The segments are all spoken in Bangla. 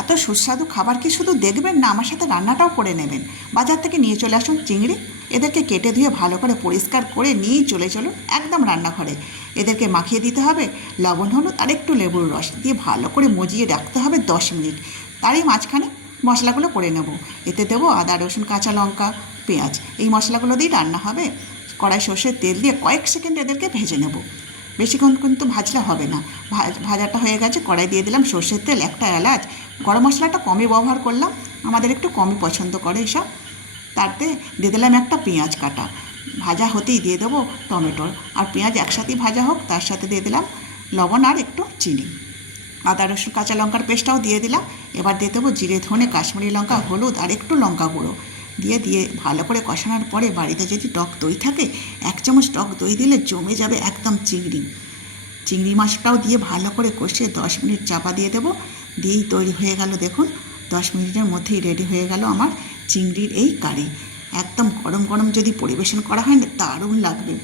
এত সুস্বাদু খাবার কি শুধু দেখবেন না, আমার সাথে রান্নাটাও করে নেবেন। বাজার থেকে নিয়ে চলে আসুন চিংড়ি। এদেরকে কেটে ধুয়ে ভালো করে পরিষ্কার করে নিয়েই চলে চলুন একদম রান্নাঘরে। এদেরকে মাখিয়ে দিতে হবে লবণ, হলুদ আর একটু লেবুর রস দিয়ে ভালো করে মজিয়ে রাখতে হবে 10 মিনিট। তারই মাঝখানে মশলাগুলো করে নেব। এতে দেবো আদা, রসুন, কাঁচা লঙ্কা, পেঁয়াজ। এই মশলাগুলো দিয়েই রান্না হবে। কড়াই সর্ষের তেল দিয়ে কয়েক সেকেন্ড এদেরকে ভেজে নেব। বেশিক্ষণ কিন্তু ভাজলে হবে না। ভাজাটা হয়ে গেছে, কড়াই দিয়ে দিলাম সর্ষের তেল, একটা এলাচ। গরম মশলাটা কমই ব্যবহার করলাম, আমাদের একটু কমই পছন্দ করে এসব। তাতে দিয়ে দিলাম একটা পেঁয়াজ কাটা। ভাজা হতেই দিয়ে দেবো টমেটোর আর পেঁয়াজ একসাথেই ভাজা হোক, তার সাথে দিয়ে দিলাম লবণ আর একটু চিনি। আদা, রসুন, কাঁচা লঙ্কার পেস্টটাও দিয়ে দিলাম। এবার দিয়ে দেবো জিরে, ধনে, কাশ্মীরি লঙ্কা, হলুদ আর একটু লঙ্কা গুঁড়ো দিয়ে ভালো করে কষানোর পরে বাড়িতে যদি টক দই থাকে 1 চামচ টক দই দিলে জমে যাবে একদম চিংড়ি মাছটাও দিয়ে ভালো করে কষিয়ে 10 মিনিট চাপা দিয়ে দেবো। দিয়েই তৈরি হয়ে গেল, দেখুন 10 মিনিটের মধ্যেই রেডি হয়ে গেল আমার চিংড়ির এই কারি। একদম গরম গরম যদি পরিবেশন করা হয় না, দারুণ লাগবে।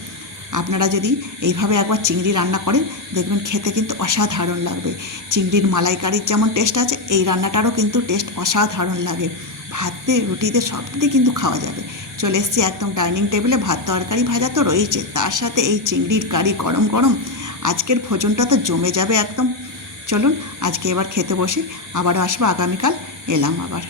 আপনারা যদি এইভাবে একবার চিংড়ি রান্না করেন দেখবেন খেতে কিন্তু অসাধারণ লাগবে। চিংড়ির মালাইকারির যেমন টেস্ট আছে, এই রান্নাটারও কিন্তু টেস্ট অসাধারণ লাগে। ভাতে, রুটিতে সবটাই কিন্তু খাওয়া যাবে। চলে এসেছি একদম ডাইনিং টেবিলে। ভাত, তরকারি, ভাজা তো রয়েছে, তার সাথে এই চিংড়ির কারি গরম গরম। আজকের ভোজনটা তো জমে যাবে একদম। চলুন আজকে এবার খেতে বসি, আবারও আসবো আগামীকাল। এলাম আবার।